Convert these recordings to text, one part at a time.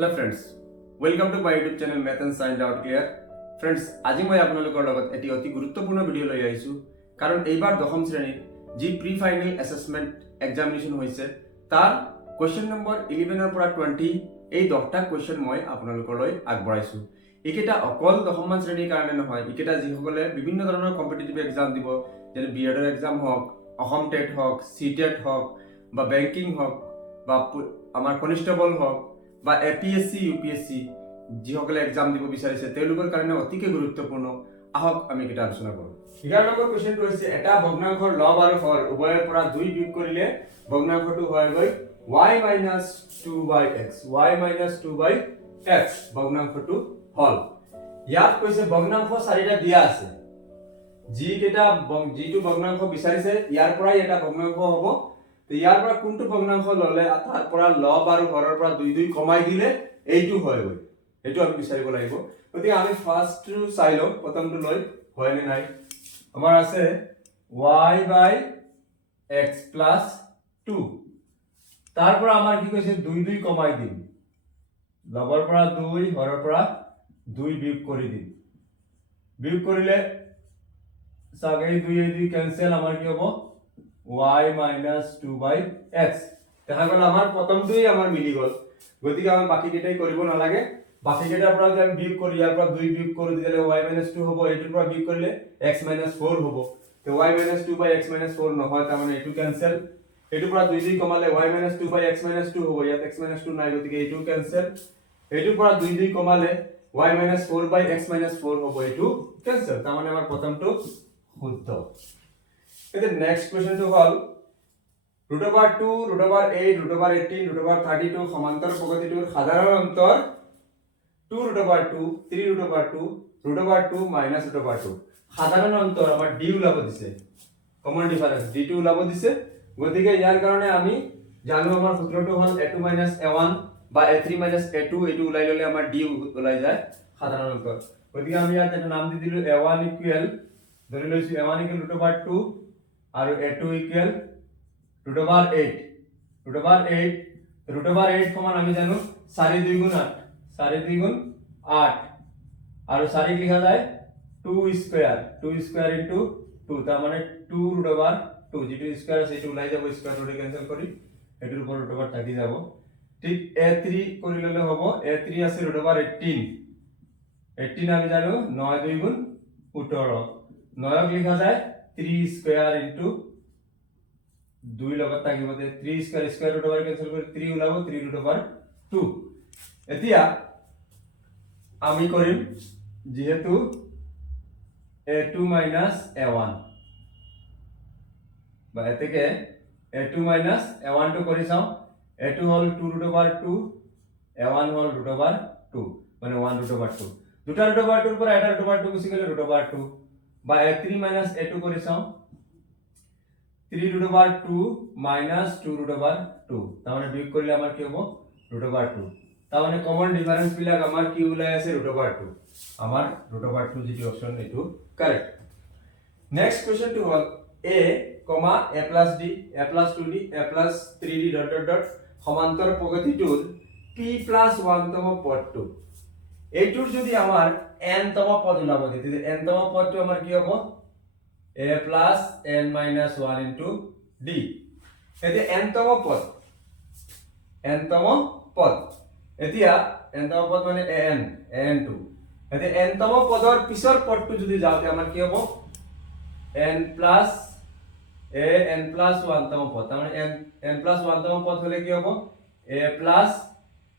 Hello friends, welcome to my YouTube channel Math and Science Out Clear. Friends, আজি মই আপোনালোকৰ লগত এটি অতি গুৰুত্বপূৰ্ণ ভিডিও লৈ আহিছো কাৰণ এইবাৰ দশম শ্ৰেণীৰ যি প্ৰি ফাইনেল অ্যাসেসমেন্ট এক্সামিনেশন হৈছে তাৰ কোৱেশ্চন নম্বৰ 11 ৰ পৰা 20 এই 10টা কোৱেশ্চন মই আপোনালোকলৈ আগবঢ়াইছো। এইকেইটা অকল দশমমান শ্ৰেণীৰ কাৰণে নহয়, এইকেইটা যিসকলে বিভিন্ন ধৰণৰ কম্পিটিটিভ এক্সাম দিব, যেনে বিএডৰ এক্সাম হওক, অসম টেট হওক, সিটেট হওক বা বেংকিং হওক বা আমাৰ কনস্টেবল হওক বা এপিএসসি ইউপিএসসি যিসকলে এক্সাম দিব বিচাৰিছে তেওঁলোকৰ কাৰণে অতিকে গুৰুত্বপূৰ্ণ। আহক আমি এটা আলোচনা কৰোঁ। 11 নম্বৰ কোৱেশ্চনটো হৈছে এটা ভগ্নাংশৰ লব আৰু হৰ উভয়ৰ পৰা 2 বিয়োগ কৰিলে ভগ্নাংশটো হয় গৈ y 2/x y 2/x ভগ্নাংশটো হল। ইয়াত কৈছে ভগ্নাংশ চাৰিটা দিয়া আছে, যিটো ভগ্নাংশ বিচাৰিছে ইয়াৰ পৰাই এটা ভগ্নাংশ হ'ব। তো ইয়াৰ পৰা কোনটো ভগ্নাংশ ললে তাৰ পৰা লব আৰু হৰৰ পৰা 2 কমাই দিলে এইটো হয় গৈ, এইটো আমি বিচাৰিব লাগিব। গতিকে আমি ফাৰ্স্টটো চাই লওঁ, প্ৰথমটো লৈ হয় নে নাই। আমাৰ আছে y/x + 2, তাৰ পৰা আমাৰ কি কৈছে 2 কমাই দিম, লবৰ পৰা 2 হৰৰ পৰা 2 বিয়োগ কৰি দিম। বিয়োগ কৰিলে চাগে 2 ক্যান্সেল, আমাৰ কি হ'ব y - 2/x দেখা গ'ল। আমাৰ প্ৰথমটোই আমাৰ মিলি গ'ল, গতিকে আমি বাকি কেইটাই কৰিব নালাগে। বাকি কেইটাৰ পৰা যদি আমি বিয়োগ কৰো, ইয়াৰ পৰা 2 বিয়োগ কৰো দিলে y - 2 হ'ব, এইটোৰ পৰা বিয়োগ কৰিলে x - 4 হ'ব। তো y - 2/x - 4 নহয়, তাৰ মানে এইটো ক্যান্সেল। এইটোৰ পৰা 2 কমালে y - 2/x - 2 হ'ব, ইয়াত x - 2 নাই, গতিকে এইটো ক্যান্সেল। এইটোৰ পৰা 2 কমালে y - 4/x - 4 হ'ব, এইটো ক্যান্সেল। তাৰ মানে আমাৰ প্ৰথমটো শুদ্ধ। এতিয়া নেক্সট কোৱেশ্চনটো হল √2 √8 √18 √32 সমান্তৰ প্ৰগতিটোৰ সাধাৰণ অন্তৰ 2√2 3√2 √2 -√2 সাধাৰণ অন্তৰ আমাৰ d ওলাব দিছে, কমন ডিফাৰেন্স d টো ওলাব দিছে। গতিকে ইয়াৰ কাৰণে আমি জানো আমাৰ সূত্ৰটো হল a2 - a1 বা a3 - a2, এইটো ওলাই ললে আমাৰ d ওলাই যায় সাধাৰণ অন্তৰ। গতিকে আমি ইয়াত এটা নাম দি দিলো a1 ইকুৱেল, ধৰি লৈছো a1 √2 আৰু a2 ইকুৱেল √8 √8 সমান আমি জানো 4 2 গুণ 8 4 2 গুণ 8 আৰু 4 লিখা যায় 2 স্কয়াৰ 2 স্কয়াৰ ইনটু 2, তাৰ মানে 2√2 যেটো স্কয়াৰ আছে এটো ওলাই যাব, স্কয়াৰ ৰুট ক্যান্সেল কৰি এটোৰ উপৰ √8 থাকি যাব। ঠিক a3 কৰি ললে হ'ব, a3 আছে √18 18 আমি জানো 9 2 গুণ 18 9 লিখা যায় 3 স্কয়ার ইনটু 2 লগত থাকিব, 3 স্কয়ার স্কয়ার √2 ক্যান্সেল কৰি 3 ওলাব 3√2। এতিয়া আমি কৰিম যেহেতু a2 - a1 বা এতেকে a2 - a1 টো কৰি চাও। a2 হল 2√2 a1 হল √2 মানে 1√2, দুটা √2 পৰা এটা √2 গুচি গলে √2 বা a3 - a2 কৰি চাও 3√2 - 2√2, তাৰ মানে বিয়োগ কৰিলে আমাৰ কি হ'ব √2। তাৰ মানে কমন ডিফাৰেন্স বিলাক আমাৰ কি ওলাই আছে √2, আমাৰ √2 যেটো অপচন এইটো কাৰেক্ট। নেক্সট কোৱেশ্চনটো হল a, a + d a + 2d a + 3d ... সমান্তর প্ৰগতিটোৰ p + 1 তম পদটো, এইটোৰ যদি আমাৰ n তম পদ ওলাব দিয়ে, তেতিয়া n তম পদটো আমাৰ কি হ'ব a + n - 1 * d। এতিয়া n তম পদ এতিয়া n তম পদ মানে an2। এতিয়া n তম পদৰ পিছৰ পদটো যদি যাওতে আমাৰ কি হ'ব n + 1 তম পদ, তাৰ মানে n + 1 তম পদ হলে কি হ'ব a +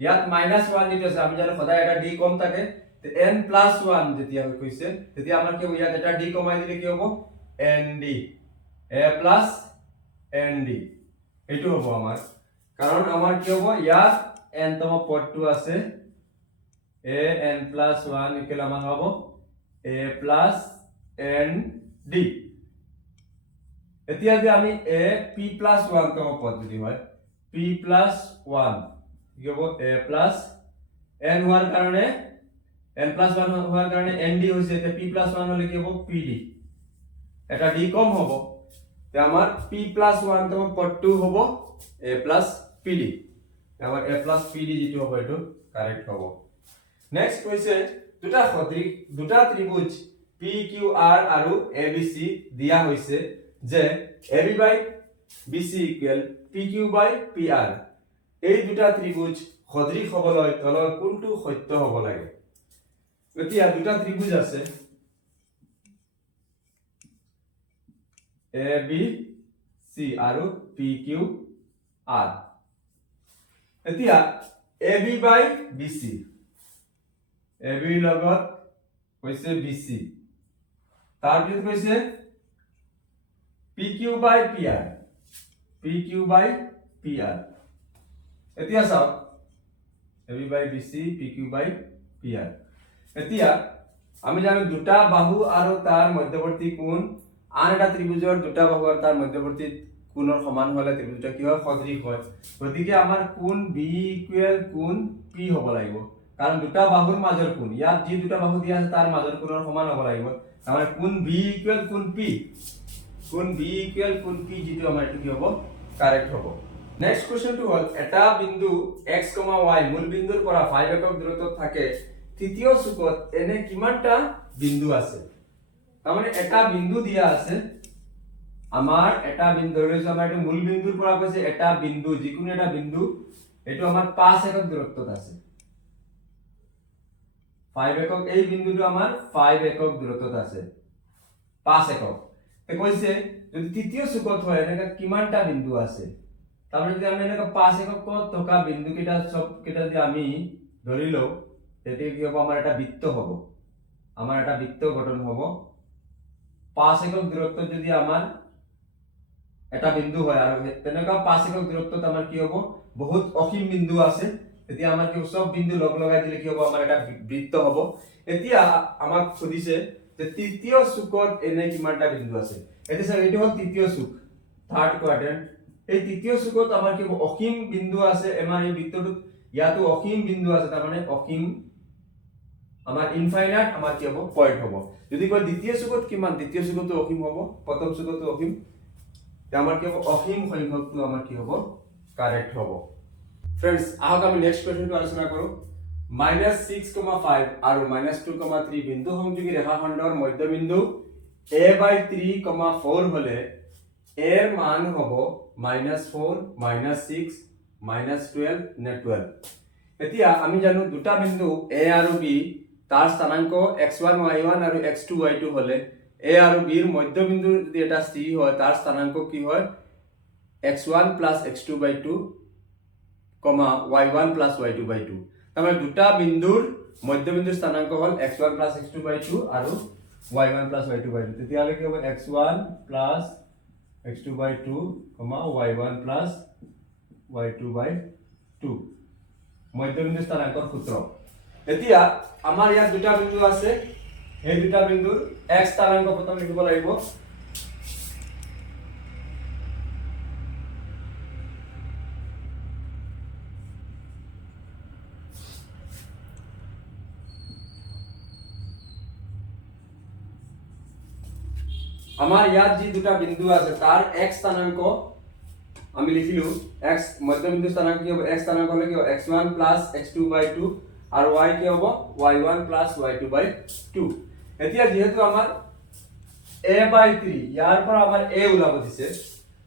ইয়াত -1 যেটো আছে আমি জানো সদায় এটা d কম থাকে, তে n + 1 যেতিয়া কৈছে তেতিয়া আমাৰ কি হ'ব ইয়াত এটা d কমাই দিলে কি হ'ব nd a + nd এইটো হ'ব আমাৰ, কাৰণ আমাৰ কি হ'ব ইয়াত n তম পদটো আছে a n + 1 ইকুৱেল আমাৰ হ'ব a + nd। এতিয়া যদি আমি a p + 1 তম পদ যদি হয় p + 1 কি হ'ব a + n হোৱাৰ কাৰণে n + 1 হোৱাৰ কাৰণে nd হৈছে, এতিয়া p + 1 হলে কি হ'ব pd, এটা d কম হ'ব, তে আমাৰ p + 1 তম পদটো হ'ব a + pd। আমাৰ a plus p d যেটো হ'ব এটো কাৰেক্ট হ'ব নেক্সট কৈছে দুটা ত্ৰিভুজ PQR আৰু ABC দিয়া হৈছে যে AB by BC equal PQ by PR এই দুটা ত্রিভুজ সদৃশ হবলৈ তলৰ কোনটো সত্য হ'ব লাগে এতিয়া দুটা ত্ৰিভুজ আছে ABC আৰু PQR এতিয়া AB by BC AB লগত কৈছে BC তাৰ পিছত কৈছে PQ by PR PQ by PR এতিয়া চাও AB by BC PQ by PR এতিয়া আমি জানো দুটা বাহু আৰু তাৰ মধ্যবৰ্তী কোণ আন এটা ত্ৰিভুজৰ দুটা বাহু আৰু তাৰ মধ্যবৰ্তী কোণৰ সমান হলে ত্ৰিভুজটা কি হয় সদৃশ হয় গতিকে আমাৰ কোণ B ইকুৱেল কোণ P হ'ব লাগিব কাৰণ দুটা বাহুৰ মাজৰ কোণ ইয়াত যি দুটা বাহু দিয়া আছে তাৰ মাজৰ কোণৰ সমান হ'ব লাগিব আমাৰ কোণ B ইকুৱেল কোণ P কোণ B ইকুৱেল কোণ P যেটো আমাৰ এটো কি হ'ব কাৰেক্ট হ'ব নেক্সট কোৱেশ্চনটো হল এটা বিন্দু x, y মূল বিন্দুৰ পৰা 5 একক দূৰত্বত থাকে তৃতীয় চুকত এনে কিমানটা বিন্দু আছে তাৰমানে এটা বিন্দু দিয়া আছে আমাৰ এটা বিন্দু ধৰিছো আমাৰ এটো মূল বিন্দুৰ পৰা কৈছে এটা বিন্দু যিকোনো এটা বিন্দু এটো আমাৰ 5 একক দূৰত্বত আছে 5 একক এই বিন্দুটো আমাৰ 5 একক দূৰত্বত আছে 5 একক তে কৈছে যদি তৃতীয় চুকত হয় এনেকা কিমানটা বিন্দু আছে তাৰমানে যদি আমি এনেকা 5 এককত থকা বিন্দু কিটা সব কিটা যদি আমি ধৰি লও তেতে কি হ'ব আমাৰ এটা বৃত্ত হ'ব আমাৰ এটা বৃত্ত গঠন হ'ব 5 একক দূৰত্বত যদি আমাৰ এটা বিন্দু হয় আৰু তেনেকা 5 একক দূৰত্বত আমাৰ কি হ'ব বহুত অসীম বিন্দু আছে তেতিয়া আমাৰ কি সব বিন্দু লগ লগাই দিলে কি হ'ব আমাৰ এটা বৃত্ত হ'ব এতিয়া আমাক খুদিছে যে তৃতীয় চুকত এনে কিমানটা বিন্দু আছে এতিয়া স্যার এটো হল তৃতীয় চুক থার্ড কোয়াড্রেন্ট এই তৃতীয় চুকত আমাৰ কি অসীম বিন্দু আছে আমাৰ এই বৃত্তটোত ইয়াতো অসীম বিন্দু আছে তাৰ মানে অসীম আমাৰ ইনফাইনাইট আমাৰ কি হ'ব পয়েন্ট হ'ব যদি কয় দ্বিতীয় চুকত কিমান দ্বিতীয় চুকতো অসীম হ'ব প্ৰথম চুকতো অসীম তে আমাৰ কি হ'ব অসীম সংখ্যকটো আমাৰ কি হ'ব কাৰেক্ট হ'ব फ्रेंड्स আহক আমি নেক্সট কোৱেশ্চনটো আলোচনা কৰো -6,5 আৰু -2,3 বিন্দু সংযোগী ৰেখাখণ্ডৰ মধ্যবিন্দু a/3,4 হলে a এর মান হ'ব -4 -6 -12 নে 12 এতিয়া আমি জানো দুটা বিন্দু a আৰু b তাৰ স্থানাঙ্ক x1 y1 আৰু x2 y2 হলে a আৰু b এৰ মধ্যবিন্দু যদি এটা c হয় তাৰ স্থানাঙ্ক কি হয় x1 + x2/2 y1 + y2/2 তাৰমানে দুটা বিন্দুৰ মধ্যবিন্দুৰ স্থানাঙ্ক হল x1 + x2/2 আৰু y1 + y2/2 তেতিয়ালে কি হ'ব x1 + x2/2 y1 + y2/2 মধ্যবিন্দু স্থানাঙ্কৰ সূত্ৰ এতিয়া আমাৰ ইয়াত দুটা বিন্দু আছে এই দুটা বিন্দুৰ x স্থানাঙ্ক প্ৰথম লিখিব লাগিব আমাৰ ইয়াত যি দুটা বিন্দু আছে তাৰ x স্থানাঙ্ক আমি লিখিলো x মধ্যবিন্দু স্থানাঙ্ক কি হ'ব x স্থানাঙ্ক হলে কি হ'ব x1 + x2/2 আৰু y কি হ'ব y1 + y2/2 এতিয়া যেহেতু আমাৰ a/3 ইয়াৰ পৰা আমাৰ a ওলাব দিছে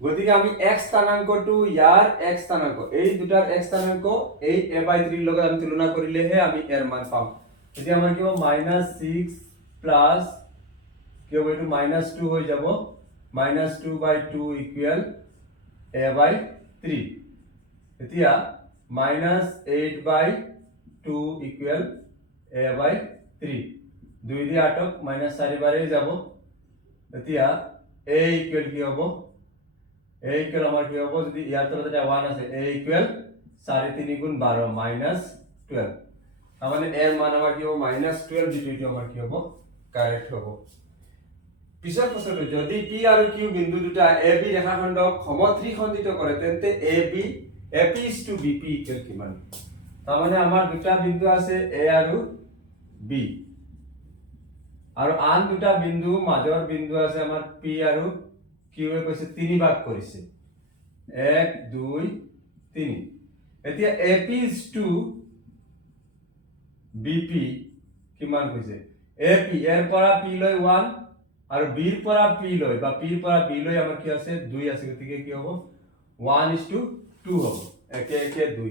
গতিকে আমি x স্থানাঙ্কটো ইয়াৰ x স্থানাঙ্ক এই দুটাৰ x স্থানাঙ্ক এই a/3 ৰ লগত আমি তুলনা কৰিলেহে আমি এৰ মান পাম এতিয়া আমাৰ কি হ'ব -6 প্লাস কি হ'ব এটো -2 হৈ যাব -2/2 ইকুৱেল a/3 এতিয়া -8/2 ইকুৱেল a/3 2 দি 8ক -4 বাৰে যাব এতিয়া a ইকুৱেল কি হ'ব a ইকুৱেল আমাৰ কি হ'ব যদি ইয়াৰ তলত এটা 1 আছে a ইকুৱেল 4 3 * 12 -12 মানে এৰ মান আমাৰ কি হ'ব -12 যেটো আমাৰ কি হ'ব কাৰেক্ট হ'ব পিছৰ প্ৰশ্নটো যদি p আৰু q বিন্দু দুটা ab ৰেখাখণ্ডক সমত্ৰিখণ্ডিত কৰে তেন্তে ap is to bp equal কিমান তাৰমানে আমাৰ দুটা বিন্দু আছে a আৰু b আৰু আন দুটা বিন্দু মাজৰ বিন্দু আছে আমাৰ p আৰু q এ কৈছে 3 ভাগ কৰিছে 1 2 3 এতিয়া AP is to BP কিমান কৈছে AP এর পৰা P লৈ 1 আৰু B ৰ পৰা P লৈ বা P ৰ পৰা B লৈ আমাৰ কি আছে 2 আছে গতিকে কি হ'ব 1:2 হ'ব একে একে 2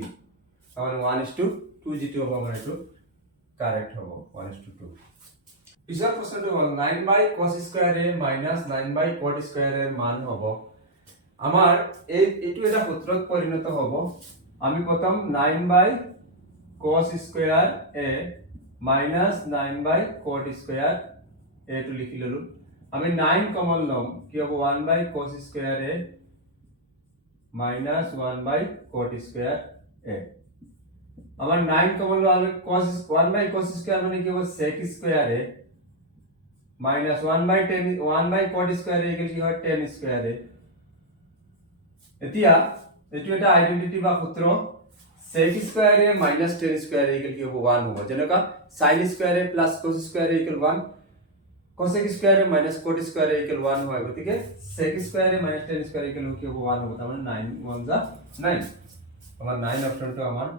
আমাৰ 1:2 যেটো হ'ব আমাৰ এটো কাৰেক্ট হ'ব 1:2 পিছৰ প্ৰশ্নটো হ'ল 9/cos square a minus 9/cot square এৰ মান হ'ব আমাৰ এইটো এটা সূত্ৰত পৰিণত হ'ব আমি প্ৰথম 9/cos square a minus 9/cot square a টো লিখি ললো আমি 9 কমন লম কি হ'ব 1/cos square a minus 1/cot square a আমার 9 কমন লো আমি cos 1/cos স্কয়ার মানে কি হবে sec square a minus 1/cot square a কি হয় tan স্কয়ার a এতিয়া এটো এটা আইডেন্টিটি বা সূত্র sec square a minus tan square a কি হবে 1 হবে যেনকা sin square a plus cos square a 1 cosec square a minus cot square a 1 হয় গতিকে sec square a minus tan square a কি হবে 1 হবে তার মানে 9 1 যা 9 আমার 9 অপশনটো আমার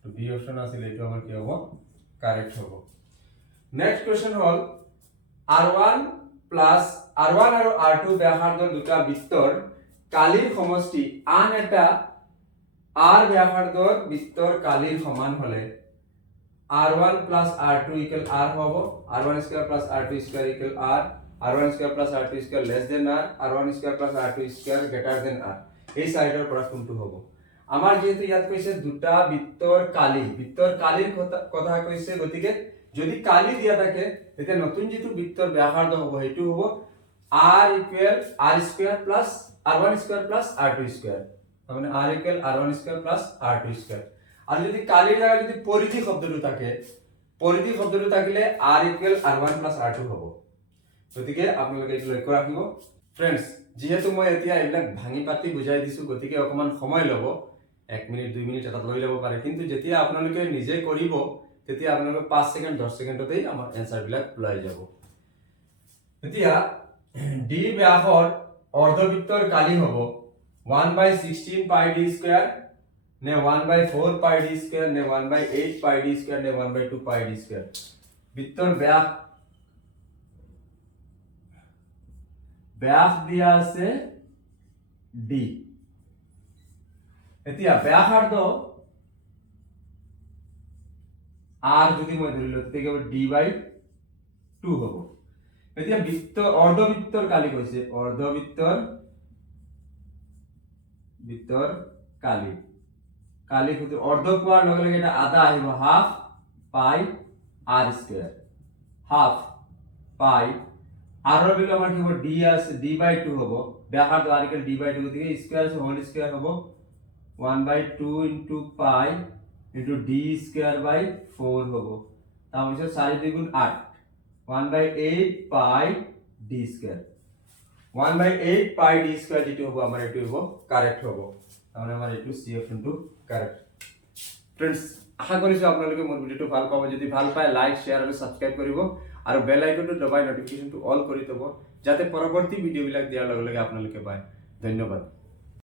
তো বি অপশন আছে এটো আমার কি হবে কারেক্ট হবে নেক্সট কোশ্চেন হল r1 প্লাস r1 আৰু r2 ব্যাসাৰ্ধৰ দুটা বৃত্তৰ কালিৰ সমষ্টি আন এটা r ব্যাসাৰ্ধৰ বৃত্তৰ কালিৰ সমান হলে r1 plus r2 equal r হ'ব r1 square plus r2 square equal r r1 square plus r2 square less than r r1 square plus r2 square greater than r এই সাইডৰ পৰা কোনটো হ'ব আমাৰ যেহেতু ইয়াত কৈছে দুটা বৃত্তৰ কালিৰ কথা কৈছে গতিকে যদি কালি দিয়া থাকে তেতিয়া নতুন যেটো বৃত্তৰ ব্যাসাৰ্ধ হ'ব হেতু হ'ব r equal r square plus r1 square plus r2 square মানে r equal r1 square plus r2 square আর যদি কালির জায়গায় যদি পরিধি শব্দটো থাকিলে r equal r1 plus r2 হ'ব গতিকে আপোনালোকে এটো লক্ষ্য ৰাখিব फ्रेंड्स যেহেতু মই এতিয়া এইবিলাক ভাঙি পাতি বুজাই দিছো গতিকে অকমান সময় লব 1 মিনিট 2 মিনিট এটা লৈ লব পাৰে কিন্তু যেতিয়া আপোনালোকে নিজে কৰিব তেতিয়া আপোনালোকে 5 সেকেন্ড 10 সেকেন্ডতেই আমাৰ आंसर বিলাক ওলাই যাব এতিয়া d ব্যাসৰ অৰ্ধবৃত্তৰ কালি হ'ব 1/16 pi d স্কয়ার ने 1/4 pi d স্কয়ার ने 1/8 pi d স্কয়ার ने 1/2 pi d স্কয়ার বৃত্তৰ ব্যাস দিয়া আছে d এতিয়া ব্যাসাৰ্ধ r যদি মই ধৰিলো তেতিয়া হ'ব d/2 হ'ব এতিয়া অৰ্ধবৃত্তৰ কালি কৈছে অৰ্ধবৃত্তৰ কালি সূত্ৰ অৰ্ধ কোৱাৰ লগে লগে এটা আধা আহিব হাফ পাই r স্কয়াৰ হাফ পাই r ৰ বিল আমাৰ কি হ'ব d আছে d/2 হ'ব ব্যাসাৰ্ধ r ইকুয়াল d/2 গতিকে স্কয়ার আছে হোল স্কয়ার হ'ব 1/2 into pi into d square by 4 হ'ব তাৰপিছত 4 দ্বিগুণ 8 1/8 pi d square 1/8 pi d square যেটো হ'ব আমাৰ এটো হ'ব কাৰেক্ট হ'ব তাহলে আমাৰ এটো সি অপশনটো কাৰেক্ট फ्रेंड्स আশা কৰিছো আপোনালোকে মোৰ ভিডিওটো ভাল পাব যদি ভাল পায় লাইক শেয়াৰ আৰু সাবস্ক্ৰাইব কৰিব আৰু বেল আইকনটো দবাই নটিফিকেশনটো অল কৰি থব যাতে পৰৱৰ্তী ভিডিওবিলাক দিয়াৰ লগে লগে আপোনালোকে পায় ধন্যবাদ